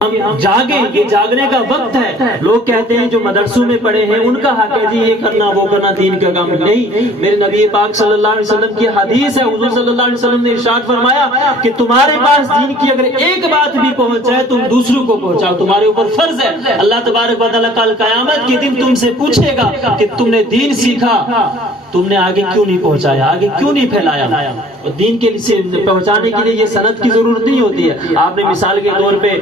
ہم جاگیں، یہ جاگنے کا وقت ہے۔ لوگ کہتے ہیں جو مدرسوں میں پڑھے ہیں ان کا حق ہے جی یہ کرنا وہ کرنا، دین کا کام نہیں۔ میرے نبی پاک صلی اللہ علیہ وسلم کی حدیث ہے، حضور صلی اللہ علیہ وسلم نے ارشاد فرمایا کہ تمہارے پاس دین کی اگر ایک بات بھی پہنچ جائے تم دوسروں کو پہنچاؤ، تمہارے اوپر فرض ہے۔ اللہ تبارک و تعالیٰ کل قیامت کے دن تم سے پوچھے گا کہ تم نے دین سیکھا، تم نے آگے کیوں نہیں پہنچایا، آگے کیوں نہیں پھیلایا۔ اور دین کے لیے پہنچانے کے لیے یہ سند کی ضرورت نہیں ہوتی ہے۔ آپ نے مثال کے طور پہ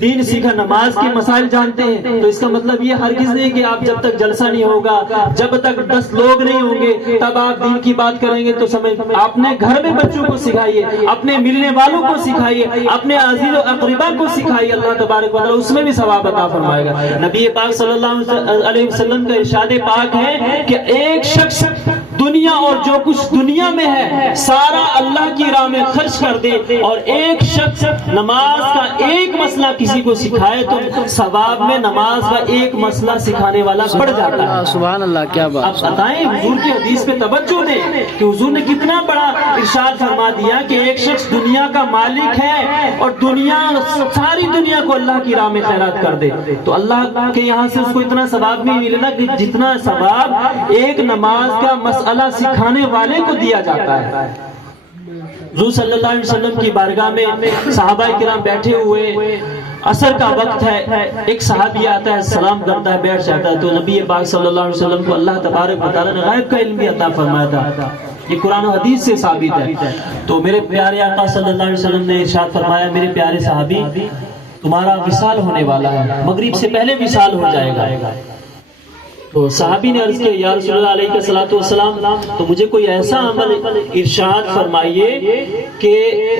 دین سیکھا، نماز کے مسائل جانتے ہیں، تو اس کا مطلب یہ ہرگز نہیں کہ آپ جب تک جلسہ نہیں ہوگا، جب تک 10 لوگ نہیں ہوں گے تب آپ دین کی بات کریں گے۔ تو سمجھ اپنے گھر میں بچوں کو سکھائیے، اپنے ملنے والوں کو سکھائیے، اپنے عزیز و اقربا کو سکھائیے، اللہ تبارک و تعالیٰ اس میں بھی ثواب عطا فرمائے گا۔ نبی پاک صلی اللہ علیہ وسلم کا ارشاد پاک ہے کہ ایک شخص دنیا اور جو کچھ دنیا میں ہے سارا اللہ کی راہ میں خرچ کر دے، اور ایک شخص نماز کا ایک مسئلہ کسی کو سکھائے تو ثواب میں نماز کا ایک مسئلہ سکھانے والا بڑھ جاتا ہے۔ سبحان اللہ، کیا بات۔ اب بتائیں حضور کی حدیث پہ توجہ دیں کہ حضور نے کتنا بڑا ارشاد فرما دیا کہ ایک شخص دنیا کا مالک ہے اور ساری دنیا کو اللہ کی راہ میں خیرات کر دے تو اللہ کے یہاں سے اس کو اتنا ثواب نہیں ملے گا کہ جتنا ثواب ایک نماز کا مسئلہ سکھانے والے کو دیا جاتا ہے۔ حضور صلی اللہ علیہ وسلم کی بارگاہ میں صحابہ کرام بیٹھے ہوئے، عصر کا وقت ہے، ایک صحابی آتا ہے، سلام کرتا ہے، بیٹھ جاتا ہے، تو نبی پاک صلی اللہ علیہ وسلم کو اللہ تبارک و تعالیٰ نے غیب کا علم بھی عطا فرمایا تھا، یہ قرآن و حدیث سے ثابت ہے۔ تو میرے پیارے آقا صلی اللہ علیہ وسلم نے ارشاد فرمایا، میرے پیارے صحابی تمہارا وصال ہونے والا ہے، مغرب سے پہلے وصال ہو جائے گا۔ تو صحابی نے عرض کیا یا رسول اللہ علیہ الصلوۃ والسلام تو مجھے کوئی ایسا عمل ارشاد فرمائیے کہ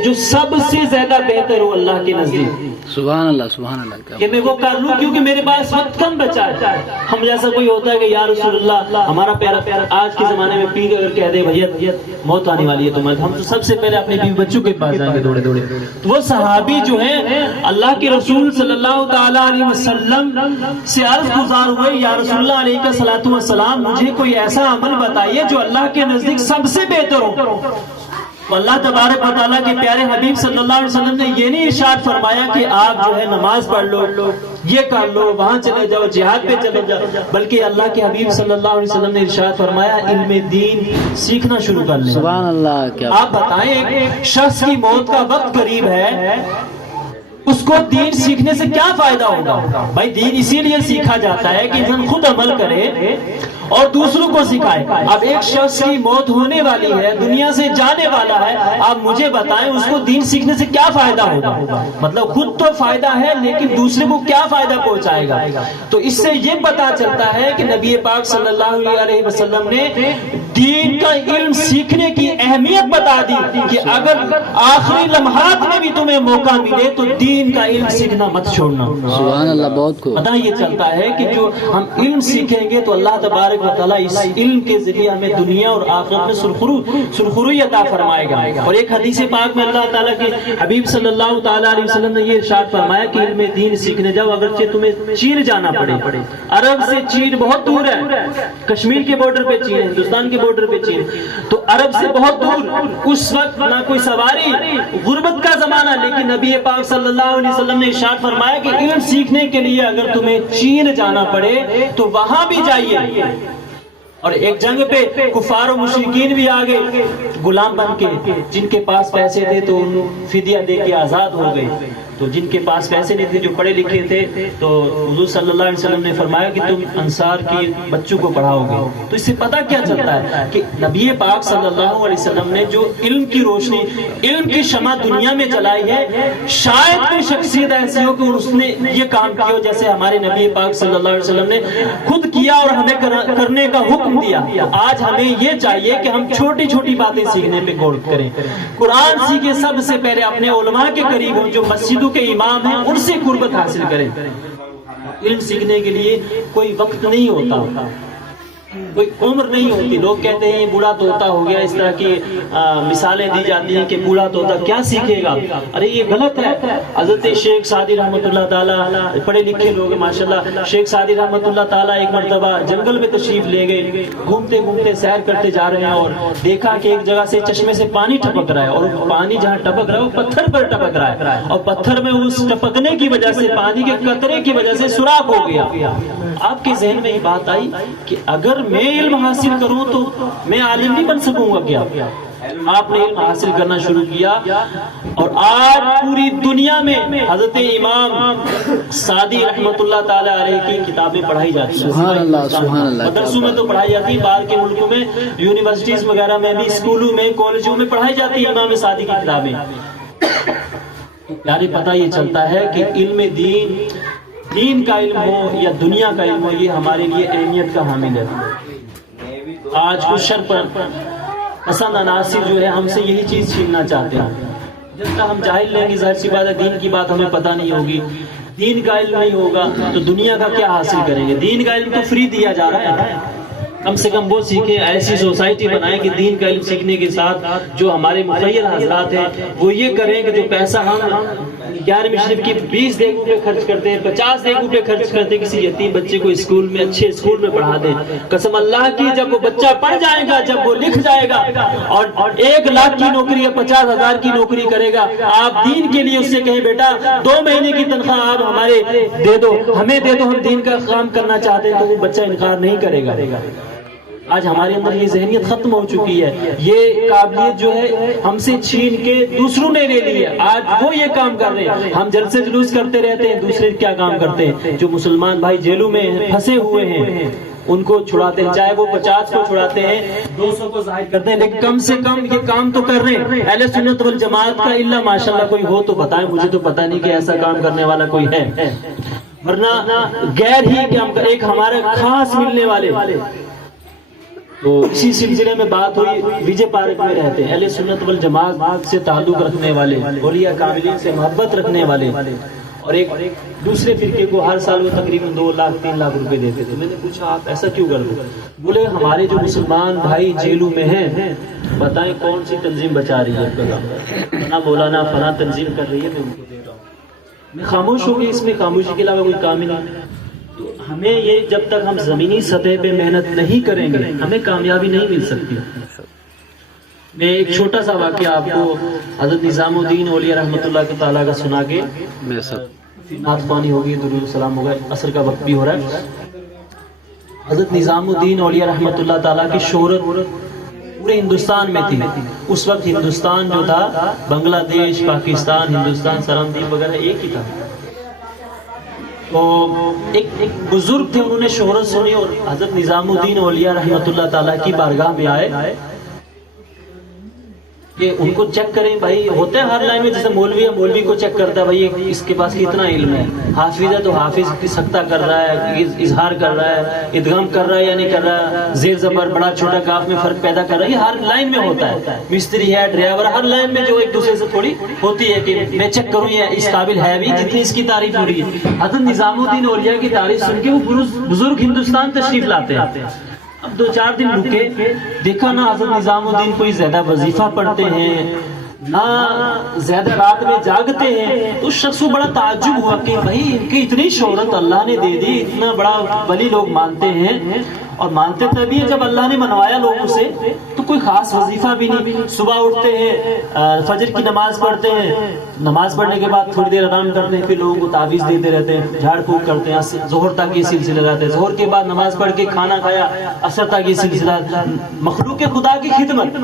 جو سب سے زیادہ بہتر ہو اللہ کے نزدیک۔ سبحان اللہ، سبحان اللہ، کہ میں وہ کر لوں کیونکہ میرے پاس وقت کم بچا ہے۔ ہم جیسا کوئی ہوتا ہے کہ یا رسول اللہ ہمارا پیارا آج کے زمانے میں پیر اگر کہہ دے بھیا موت آنے والی ہے تمہیں، ہم تو سب سے پہلے اپنے بیوی بچوں کے پاس جائیں گے دوڑے دوڑے۔ تو وہ صحابی جو ہیں اللہ کے رسول صلی اللہ تعالیٰ علیہ وسلم سے عرض گزار ہوئے یا رسول اللہ علیہ الصلوۃ والسلام مجھے کوئی ایسا عمل بتائیے جو اللہ کے نزدیک سب سے بہتر ہو۔ تو اللہ تبارک و تعالیٰ کے پیارے حبیب صلی اللہ علیہ وسلم نے یہ نہیں ارشاد فرمایا کہ آپ جو ہے نماز پڑھ لو، یہ کر لو، وہاں چلے جاؤ، جہاد پہ چلے جاؤ، بلکہ اللہ کے حبیب صلی اللہ علیہ وسلم نے ارشاد فرمایا علم دین سیکھنا شروع کر لیں۔ سبحان اللہ، کیا آپ بتائیں ایک شخص کی موت کا وقت قریب ہے، اس کو دین سیکھنے سے کیا فائدہ ہوگا؟ بھائی دین اسی لیے سیکھا جاتا ہے کہ انسان خود عمل کرے اور دوسروں کو سکھائے۔ اب ایک شخص کی موت ہونے والی ہے، دنیا سے جانے والا ہے، آپ مجھے بتائیں اس کو دین سیکھنے سے کیا فائدہ ہوگا؟ مطلب خود تو فائدہ ہے لیکن دوسرے کو کیا فائدہ پہنچائے گا؟ تو اس سے یہ پتا چلتا ہے کہ نبی پاک صلی اللہ علیہ وسلم نے دین کا علم سیکھنے کی اہمیت بتا دی کہ اگر آخری لمحات میں بھی تمہیں موقع ملے تو دین کا علم سیکھنا مت چھوڑنا۔ سبحان اللہ، بہت خوب۔ پتہ یہ چلتا ہے کہ جو ہم علم سیکھیں گے تو اللہ تبارک و تعالیٰ اس علم کے ذریعے ہمیں دنیا اور آخرت میں سرخروئی عطا فرمائے گا۔ اور ایک حدیث پاک میں اللہ تعالیٰ کے حبیب صلی اللہ تعالیٰ علیہ وسلم نے یہ ارشاد فرمایا کہ علم دین سیکھنے جاؤ اگرچہ تمہیں چین جانا پڑے۔ عرب سے چین بہت دور ہے، کشمیر کے بارڈر پہ چین ہے، ہندوستان کے بارڈر پہ چین، تو عرب سے بہت دور، اس وقت نہ کوئی سواری، غربت کا زمانہ، لیکن نبی پاک صلی اللہ علیہ وسلم نے ارشاد فرمایا کہ علم سیکھنے کے لیے اگر تمہیں چین جانا پڑے تو وہاں بھی جائیے۔ اور ایک جنگ پہ کفار و مشرکین بھی آگے غلام بن کے، جن کے پاس پیسے تھے تو فدیہ دے کے آزاد ہو گئے، تو جن کے پاس پیسے نہیں تھے جو پڑھے لکھے تھے تو حضور صلی اللہ علیہ وسلم نے فرمایا کہ تم انصار کی بچوں کو پڑھاؤ گے۔ تو اس سے پتہ کیا چلتا ہے کہ نبی پاک صلی اللہ علیہ وسلم نے جو علم کی روشنی، علم کی شمع دنیا میں جلائی ہے، شاید کوئی شخصیت ایسی ہو کہ اس نے یہ کام کیا جیسے ہمارے نبی پاک صلی اللہ علیہ وسلم نے خود کیا اور ہمیں کرنے کا حکم دیا۔ آج ہمیں یہ چاہیے کہ ہم چھوٹی چھوٹی باتیں سیکھنے پہ غور کریں، قرآن سیکھیں، سب سے پہلے اپنے علماء کے قریب ہوں جو مسجدوں کے امام ہیں ان سے قربت حاصل کریں۔ علم سیکھنے کے لیے کوئی وقت نہیں ہوتا، کوئی عمر نہیں ہوتی. لوگ کہتے ہیں بوڑھا طوطا ہو گیا, اس طرح کی مثالیں دی جاتی ہیں کہ بوڑھا طوطا کیا سیکھے گا. ارے یہ غلط ہے. حضرت شیخ سعدی رحمۃ اللہ تعالیٰ پڑھے لکھے لوگ ہیں ماشاءاللہ. شیخ سعدی رحمۃ اللہ تعالیٰ ایک مرتبہ جنگل میں تشریف لے گئے, گھومتے گھومتے سیر کرتے جا رہے ہیں اور دیکھا کہ ایک جگہ سے چشمے سے پانی ٹپک رہا ہے, اور پانی جہاں ٹپک رہا ہے وہ پتھر پر ٹپک رہا ہے, اور پتھر میں اس ٹپکنے کی وجہ سے, پانی کے قطرے کی وجہ سے سوراخ ہو گیا. آپ کے ذہن میں یہ بات آئی کہ اگر میں علم حاصل کروں تو میں عالم نہیں بن سکوں گا کیا؟ آپ نے علم حاصل کرنا شروع کیا, اور آج پوری دنیا میں حضرت امام سعدی رحمۃ اللہ تعالی علیہ کی کتابیں پڑھائی جاتی ہیں. سبحان اللہ, سبحان اللہ. مدرسوں میں تو پڑھائی جاتی ہے, باہر کے ملکوں میں یونیورسٹیز وغیرہ میں بھی, اسکولوں میں, کالجوں میں پڑھائی جاتی ہے امام سعدی کی کتابیں. یعنی پتہ یہ چلتا ہے کہ علم دین کا علم ہو یا دنیا کا علم ہو, یہ ہمارے لیے اہمیت کا حامل ہے. آج کچھ شر پر پسند عناصر جو ہے ہم سے یہی چیز چھیننا چاہتے ہیں. جب تک ہم جاہل رہیں گے, ظاہر سی بات ہے دین کی بات ہمیں پتہ نہیں ہوگی, دین کا علم نہیں ہوگا تو دنیا کا کیا حاصل کریں گے؟ دین کا علم تو فری دیا جا رہا ہے. کم سے کم وہ سیکھیں, ایسی سوسائٹی بنائیں کہ دین کا علم سیکھنے کے ساتھ جو ہمارے مخیر حضرات ہیں وہ یہ کریں کہ جو پیسہ ہم 11ویں شریف کی 20 دیگ روپے خرچ کرتے ہیں, 50 دیگ روپے خرچ کرتے ہیں, کسی یتیم بچے کو اسکول میں, اچھے اسکول میں پڑھا دیں. قسم اللہ کی جب وہ بچہ پڑھ جائے گا, جب وہ لکھ جائے گا اور 1 لاکھ کی نوکری یا 50,000 کی نوکری کرے گا, آپ دین کے لیے اس سے کہیں بیٹا 2 مہینے کی تنخواہ آپ ہمارے دے دو, ہمیں دے دو, ہم دین کا کام کرنا چاہتے ہیں, تو وہ بچہ انکار نہیں کرے گا. آج ہمارے اندر یہ ذہنیت ختم ہو چکی ہے. یہ قابلیت جو ہے ہم سے چھین کے دوسروں نے لے لی ہے. آج وہ یہ کام کر رہے ہیں, ہم جلسے جلوس کرتے رہتے ہیں, دوسرے کیا کام کرتے ہیں؟ جو مسلمان بھائی جیلوں میں پھنسے ہوئے ہیں ان کو چھڑاتے ہیں, چاہے وہ 50 کو چھڑاتے ہیں, 200 کو ظاہر کرتے ہیں, لیکن کم سے کم یہ کام تو کر رہے ہیں. اہل سنت والجماعت کا الا ماشاءاللہ کوئی ہو تو بتائیں, مجھے تو پتہ نہیں کہ ایسا کام کرنے والا کوئی ہے, ورنہ غیر ہی کہ ہم ایک ہمارے خاص ملنے والے. تو اسی سلسلے میں بات ہوئی, وجے پارک میں رہتے ہیں, اہل سنت والجماعت سے تعلق رکھنے والے, اولیاء کاملین سے محبت رکھنے والے, اور ایک دوسرے فرقے کو ہر سال وہ تقریباً 2 لاکھ 3 لاکھ روپے دیتے تھے. میں نے پوچھا آپ ایسا کیوں کر دو؟ بولے ہمارے جو مسلمان بھائی جیلوں میں ہیں, بتائیں کون سی تنظیم بچا رہی ہے؟ فلاں مولانا فلاں تنظیم کر رہی ہے, میں ان کو دے رہا ہوں. میں خاموش ہو گئی, اس میں خاموشی کے علاوہ کوئی کام ہی نہیں. ہمیں یہ جب تک ہم زمینی سطح پہ محنت نہیں کریں گے ہمیں کامیابی نہیں مل سکتی. میں ایک چھوٹا سا واقعہ آپ کو حضرت نظام الدین اولیاء رحمۃ اللہ تعالیٰ کا سنا کے نعت خوانی ہوگی, درود السلام ہوگا, عصر کا وقت بھی ہو رہا ہے. حضرت نظام الدین اولیاء رحمۃ اللہ تعالیٰ کی شہرت پورے ہندوستان میں تھی. اس وقت ہندوستان جو تھا بنگلہ دیش, پاکستان, ہندوستان, سرمدیپ وغیرہ ایک ہی تھا. تو ایک بزرگ تھے, انہوں نے شہرت سنی اور حضرت نظام الدین اولیاء رحمۃ اللہ تعالیٰ کی بارگاہ میں آئے کہ ان کو چیک کریں. بھائی ہوتا ہے ہر لائن میں, جیسے مولوی ہے, مولوی کو چیک کرتا ہے بھائی اس کے پاس کتنا علم ہے. حافظ ہے تو حافظ کی سختہ کر رہا ہے, اظہار کر رہا ہے, ادغام کر رہا ہے یا نہیں کر رہا, زیر زبر بڑا چھوٹا کاف میں فرق پیدا کر رہا ہے. یہ ہر لائن میں ہوتا ہے. مستری ہے, ڈرائیور, ہر لائن میں جو ایک دوسرے سے تھوڑی ہوتی ہے کہ میں چیک کروں یہ اس قابل ہے بھی جتنی اس کی تعریف ہو رہی ہے. حضرت نظام الدین اولیاء کی تعریف سن کے وہ بزرگ ہندوستان تشریف لاتے ہیں. اب 2-4 دن رکے, دیکھا نا حضرت نظام الدین کوئی زیادہ وظیفہ پڑھتے ہیں, نہ زیادہ رات میں جاگتے ہیں. تو اس شخص کو بڑا تعجب ہوا کہ بھائی ان کی اتنی شہرت اللہ نے دے دی, اتنا بڑا ولی لوگ مانتے ہیں, اور مانتے تبھی ہے جب اللہ نے منوایا لوگوں سے, تو کوئی خاص وظیفہ بھی نہیں. صبح اٹھتے ہیں, فجر کی نماز پڑھتے ہیں, نماز پڑھنے کے بعد تھوڑی دیر آرام کرتے ہیں, پھر لوگوں کو تعویذ دیتے رہتے ہیں, جھاڑ پھونک کرتے ہیں, ظہر تک یہ سلسلہ رہتا ہے. ظہر کے بعد نماز پڑھ کے کھانا کھایا, عصر تک یہ سلسلہ, مخلوق خدا کی خدمت.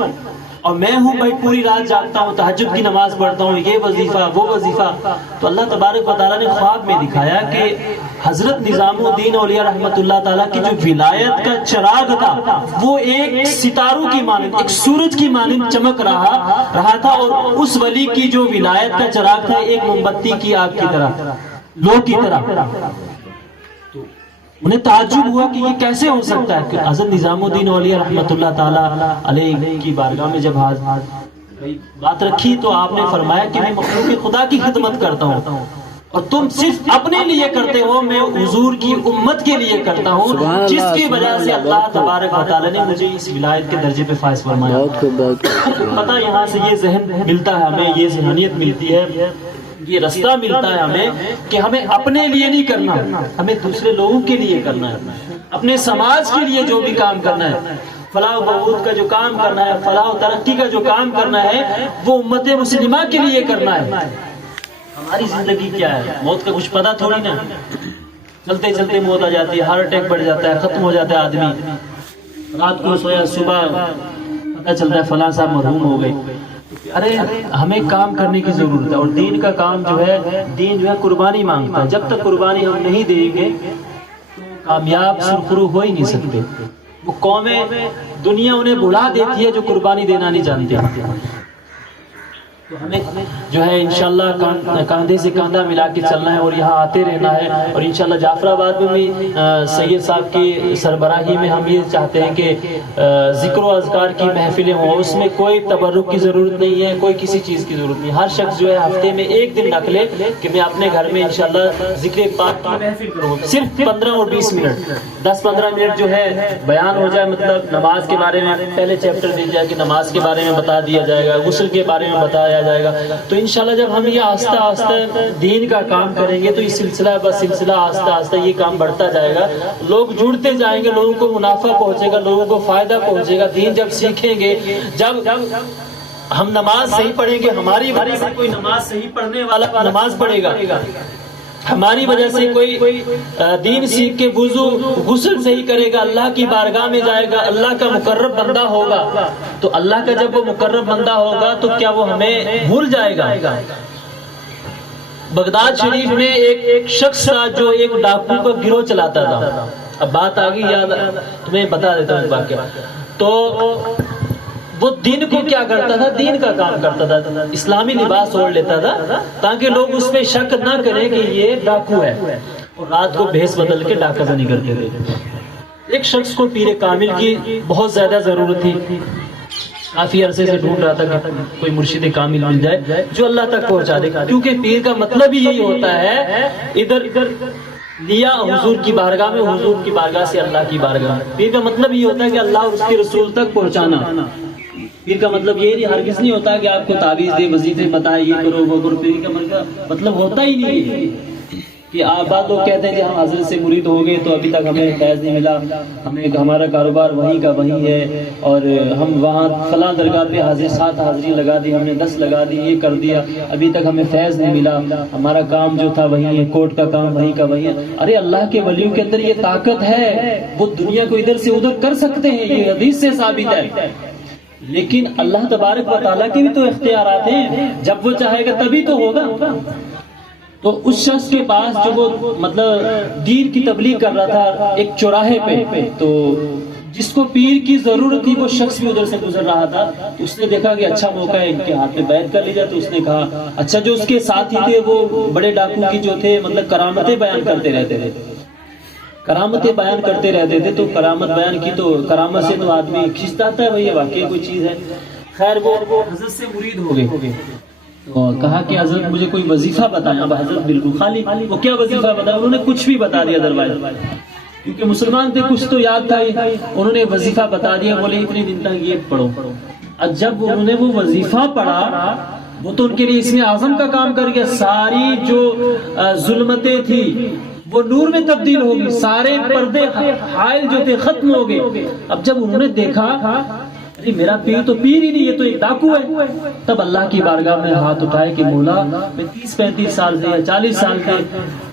اور میں ہوں بھائی پوری رات جاگتا ہوں, تہجد کی نماز پڑھتا ہوں, یہ وظیفہ وہ وظیفہ. تو اللہ تبارک و تعالیٰ نے خواب میں دکھایا کہ حضرت نظام الدین اولیاء رحمۃ اللہ تعالیٰ کی جو ولایت کا چراغ تھا وہ ایک ستاروں کی مانند, ایک سورج کی مانند چمک رہا تھا, اور اس ولی کی جو ولایت کا چراغ تھا ایک موم بتی کی آگ کی طرح, لو کی طرح. انہیں تعجب ہوا کہ یہ کیسے ہو سکتا ہے. کہ حضرت نظام الدین اولیاء رحمۃ اللہ تعالیٰ علیہ کی بارگاہ میں جب بات رکھی تو آپ نے فرمایا کہ میں مخلوق خدا کی خدمت کرتا ہوں. اور تم صرف اپنے لیے کرتے ہو، میں حضور کی امت کے لیے کرتا ہوں، جس کی وجہ سے اللہ تبارک و تعالیٰ نے مجھے اس ولایت کے درجے پہ فائز فرمایا۔ بہت خوب، بہت خوب۔ پتہ یہاں سے یہ ذہن ملتا ہے ہمیں، یہ ذہنیت ملتی ہے، یہ رستہ ملتا ہے ہمیں کہ ہمیں اپنے لیے نہیں کرنا، ہمیں دوسرے لوگوں کے لیے کرنا ہے، اپنے سماج کے لیے جو بھی کام کرنا ہے، فلاح و بہبود کا جو کام کرنا ہے، فلاح و ترقی کا جو کام کرنا ہے، وہ امت مسلمہ کے لیے کرنا ہے۔ ہماری زندگی کیا ہے؟ موت کا کچھ پتہ تھوڑی نا، چلتے چلتے موت آ جاتی ہے، ہارٹ اٹیک بڑھ جاتا ہے، ختم ہو جاتا ہے آدمی، رات کو سویا صبح پتہ چلتا ہے فلاں صاحب مرحوم ہو گئے۔ ارے ہمیں کام کرنے کی ضرورت ہے، اور دین کا کام جو ہے، دین جو ہے قربانی مانگتا ہے، جب تک قربانی ہم نہیں دیں گے کامیاب سرخرو ہو ہی نہیں سکتے۔ وہ قومیں دنیا انہیں بھلا دیتی ہے جو قربانی دینا نہیں جانتے۔ تو ہمیں جو ہے انشاءاللہ کاندھے سے کاندھا ملا کے چلنا ہے اور یہاں آتے رہنا ہے، اور انشاءاللہ جعفر آباد میں بھی سید صاحب کی سربراہی میں ہم یہ چاہتے ہیں کہ ذکر و اذکار کی محفلیں ہوں، اس میں کوئی تبرک کی ضرورت نہیں ہے، کوئی کسی چیز کی ضرورت نہیں، ہر شخص جو ہے ہفتے میں ایک دن رکھ لے کہ میں اپنے گھر میں انشاءاللہ ذکر پاک کی محفل کروں، صرف 15 اور 20 منٹ، 10-15 منٹ جو ہے بیان ہو جائے، مطلب نماز کے بارے میں پہلے چیپٹر دی جائے کہ نماز کے بارے میں بتا دیا جائے گا، غسل کے بارے میں بتایا جائے گا۔ تو انشاءاللہ جب ہم یہ آہستہ آہستہ دین کا کام کریں گے تو یہ سلسلہ بس سلسلہ آہستہ آہستہ یہ کام بڑھتا جائے گا، لوگ جڑتے جائیں گے، لوگوں کو منافع پہنچے گا، لوگوں کو فائدہ پہنچے گا۔ دین جب سیکھیں گے، جب ہم نماز صحیح پڑھیں گے، ہماری وجہ سے کوئی نماز صحیح پڑھنے والا نماز پڑھے گا، ہماری وجہ سے کوئی دین سیکھ کے وضو غسل صحیح کرے گا، اللہ کی بارگاہ میں جائے گا، اللہ کا مقرب بندہ ہوگا، تو اللہ کا جب وہ مقرب بندہ ہوگا تو کیا وہ ہمیں بھول جائے گا؟ بغداد شریف میں ایک شخص تھا جو ایک ڈاکو کا گروہ چلاتا تھا، اب بات آ گئی یاد، تمہیں بتا دیتا ہوں واقعہ۔ تو وہ دین کو کیا کرتا تھا؟ دین کا کام کرتا تھا، اسلامی لباس اوڑھ لیتا تھا تاکہ لوگ اس پہ شک نہ کریں کہ یہ ڈاکو ہے، اور رات کو بھیس بدل کے ڈاکہ زنی کرتے تھے۔ ایک شخص کو پیر کامل کی بہت زیادہ ضرورت تھی، کافی عرصے سے ڈھونڈ رہا تھا کہ کوئی مرشد کامل مل جائے جو اللہ تک پہنچا دے، کیونکہ پیر کا مطلب ہی یہی ہوتا ہے، ادھر لیا حضور کی بارگاہ میں، حضور کی بارگاہ سے اللہ کی بارگاہ میں۔ پیر کا مطلب یہ ہوتا ہے کہ اللہ اور اس کے رسول تک پہنچانا۔ پیر کا مطلب یہ نہیں، ہرگز نہیں ہوتا کہ آپ کو تعویذ دے، وظیفے بتائے، یہ کرو وہ کرو۔ پیر کا مطلب ہوتا ہی نہیں ہے کہ آپ بعض لوگ کہتے ہیں کہ ہم حضرت سے مرید ہو گئے تو ابھی تک ہمیں فیض نہیں ملا، ہمیں ہمارا کاروبار وہیں کا وہیں ہے، اور ہم وہاں فلاں درگاہ پہ 7 حاضری لگا دی، ہم نے 10 لگا دی، یہ کر دیا، ابھی تک ہمیں فیض نہیں ملا، ہمارا کام جو تھا وہیں ہے، کوٹ کا کام وہیں کا وہیں ہے۔ ارے اللہ کے ولیوں کے اندر یہ طاقت ہے، وہ دنیا کو ادھر سے ادھر کر سکتے ہیں، یہ حدیث سے ثابت ہے، لیکن اللہ تبارک و تعالیٰ کے بھی تو اختیارات ہیں، جب وہ چاہے گا تبھی تو ہوگا۔ تو اس شخص کے پاس جو وہ مطلب دین کی تبلیغ کر رہا تھا ایک چوراہے پہ، تو جس کو پیر کی ضرورت تھی وہ شخص بھی ادھر سے گزر رہا تھا، تو اس نے دیکھا کہ اچھا موقع ہے، ان کے ہاتھ میں بیعت کر لی جائے۔ تو اس نے کہا اچھا، جو اس کے ساتھی تھے وہ بڑے ڈاکو کی جو تھے، مطلب کرامتیں بیان کرتے رہتے تھے، کرامتیں بیان کرتے رہتے تھے، تو کرامت بیان کی تو کرامت سے تو آدمی کھنچتا ہے، بھئی یہ واقعی کوئی چیز ہے۔ خیر وہ حضرت سے مرید ہو گئے، کہا کہ حضرت مجھے کوئی وظیفہ بتائیں۔ اب حضرت بالکل خالی، وہ کیا وظیفہ بتایا؟ انہوں نے کچھ بھی بتا دیا دروازے، کیونکہ مسلمان تھے، کچھ تو یاد تھا، انہوں نے وظیفہ بتا دیا، بولے اتنے دن تک یہ پڑھو۔ اب جب انہوں نے وہ وظیفہ پڑھا، وہ تو ان کے لیے اسم اعظم کا کام کر گیا، ساری جو ظلمتیں تھی وہ نور میں تبدیل ہوگی، سارے پردے حائل جو تھے ختم ہو گئے۔ اب جب انہوں نے دیکھا ارے میرا پیر تو پیر ہی نہیں، یہ تو ایک ڈاکو ہے، تب اللہ کی بارگاہ میں ہاتھ اٹھائے کہ مولا میں 30-35 سال سے یا 40 سال سے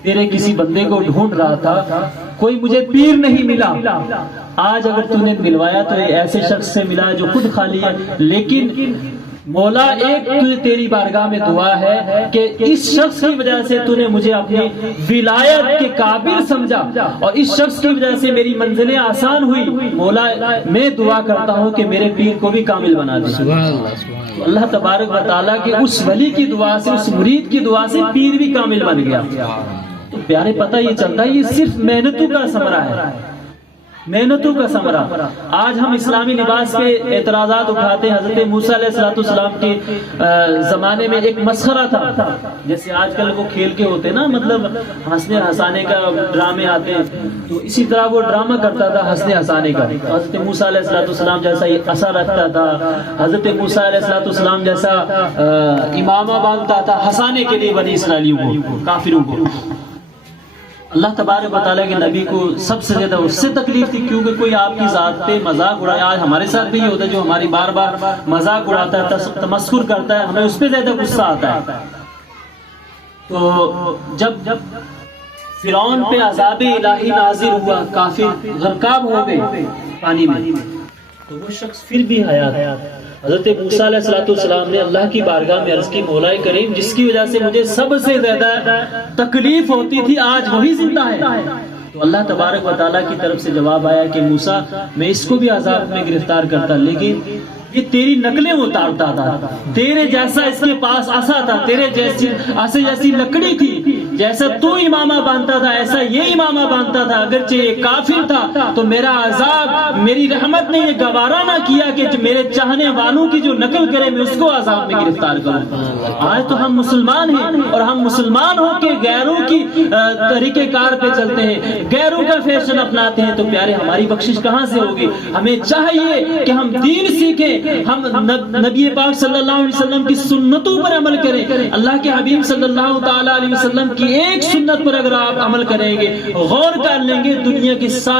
تیرے کسی بندے کو ڈھونڈ رہا تھا، کوئی مجھے پیر نہیں ملا، آج اگر تو نے ملوایا تو ایسے شخص سے ملا جو خود خالی ہے، لیکن مولا ایک تیری بارگاہ میں دعا ہے کہ اس شخص کی وجہ سے تو نے مجھے اپنی ولایت کے قابل سمجھا، اور اس شخص کی وجہ سے میری منزلیں آسان ہوئی، مولا میں دعا کرتا ہوں کہ میرے پیر کو بھی کامل بنا دے۔ اللہ تبارک و تعالیٰ کے اس ولی کی دعا سے، اس مرید کی دعا سے پیر بھی کامل بن گیا۔ تو پیارے پتہ یہ چلتا ہے یہ صرف محنتوں کا ثمرہ ہے، محنتوں کا ثمرہ. آج ہم اسلامی لباس پہ اعتراضات اٹھاتے ہیں. حضرت موسیٰ علیہ السلام کے زمانے میں ایک مسخرہ تھا، جیسے آج کل وہ کھیل کے ہوتے نا، مطلب ہنسنے ہنسانے کا ڈرامے آتے ہیں، تو اسی طرح وہ ڈرامہ کرتا تھا ہنسنے ہنسانے کا. حضرت موسیٰ علیہ السلام جیسا یہ عصا رکھتا تھا، حضرت موسیٰ علیہ السلام جیسا امامہ باندھتا تھا ہنسانے کے لیے بنی اسرائیلیوں کو، کافروں کو. اللہ تبارک و تعالیٰ کے نبی کو سب سے زیادہ اس سے تکلیف تھی، کیونکہ کوئی آپ کی ذات پہ مذاق اڑائے. آج ہمارے ساتھ بھی یہ ہوتا ہے، جو ہماری بار بار مذاق اڑاتا ہے، تمسخر کرتا ہے، ہمیں اس پہ زیادہ غصہ آتا ہے. تو جب فرعون پہ عذاب الہی نازل ہوا، کافر غرقاب ہو گئے پانی میں، تو وہ شخص پھر بھی حیات. حضرت موسیٰ علیہ السلام نے اللہ کی بارگاہ میں عرض کی، مولا کریم جس کی وجہ سے مجھے سب سے زیادہ تکلیف ہوتی تھی آج وہی زندہ ہے. تو اللہ تبارک و تعالیٰ کی طرف سے جواب آیا کہ موسیٰ میں اس کو بھی عذاب میں گرفتار کرتا، لیکن یہ تیری نقلیں اتارتا تھا. تیرے جیسا اس کے پاس عصا تھا، تیرے جیسی عصا جیسی لکڑی تھی، جیسا تو امامہ باندھتا تھا ایسا یہ امامہ باندھتا تھا. اگرچہ یہ کافر تھا تو میرا عذاب، میری رحمت نے یہ گوارا نہ کیا کہ میرے چاہنے والوں کی جو نقل کرے میں اس کو عذاب میں گرفتار کروں. آج تو ہم مسلمان ہیں اور ہم مسلمان ہو کے غیروں کی طریقے کار پہ چلتے ہیں، غیروں کا فیشن اپناتے ہیں، تو پیارے ہماری بخشش کہاں سے ہوگی؟ ہمیں چاہیے کہ ہم دین سیکھیں، ہم نبی پاک صلی اللہ علیہ وسلم کی سنتوں پر عمل کریں. اللہ کے حبیب صلی اللہ تعالی علیہ وسلم کی ایک سنت پر اگر آپ عمل کریں گے، غور کر لیں گے، دنیا کی